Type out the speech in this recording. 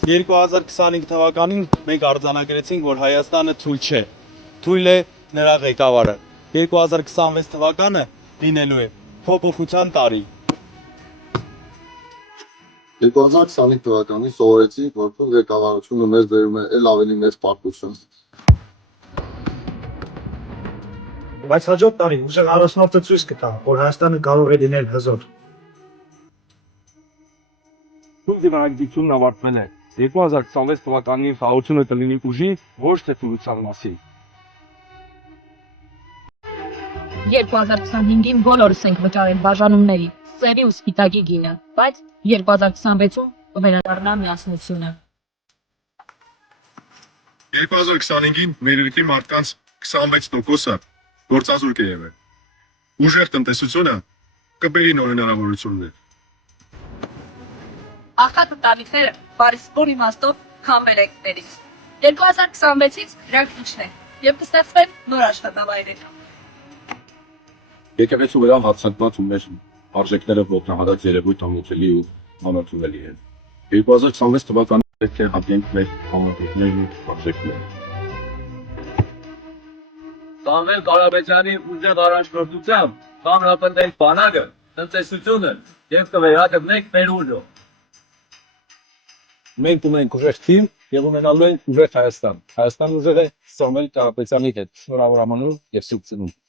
2025 թվականին մենք արձանագրեցինք, որ Հայաստանը թույլ չէ։ Թույլ է նրա ղեկավարը։ 2026 թվականը լինելու է փոփոխության տարի։ 2025 թվականին սովորեցի, որ փոփ ղեկավարությունը մեզ բերում է ել ավելի մեծ պարտություն։ Բայց հաջորդ տարի ուժեղ առաջնորդը ցույց կտա, որ Հայաստանը կարող է լինել հզոր։ Դիվանագիտությունն ավարտվել է։ 2026 թվականի խաղաղությունը կլինի ուժի, ոչ թե թուլության մասին։ 2025-ին բոլորս ենք վճարել բաժանումների, սևի ու սպիտակի գինը, բայց 2026-ում կվերադառնա միասնությունը։ 2025-ին մեր երկրի մարդկանց 26%-ը գործազուրկ է եղել։ Ուժեղ տնտեսությունը կբերի նոր հնարավորություններ։ Աղքատ ընտանիքները բարիսպոր իմաստով քամվել եք ներից։ 2026-ից դրանք իջն են և կստեղծվեն նոր աշխատավայրեր։ Եկեղեցու վրա հարձակված ու մեր արժեքները ոտնահարած երևույթ ամոթելի ու անընդունելի են։ 2026 թվականին պետք է հատենք մեր համակարգներն ու արժեքները։ Սամվել Կարապետյանի ուժեղ առաջնորդությամբ կամրապնդենք բանակը, տնտեսությունը և կվերականգնենք մեր ուժը։ Մենք ունենք ուժեղ թիմ եւ ունենալու ենք ուժեղ Հայաստան։ Հայաստանը ուժեղ է Սամվել Կարապետյանի հետ։ Շնորհավորամանու եւ սուրբ ծնունդ։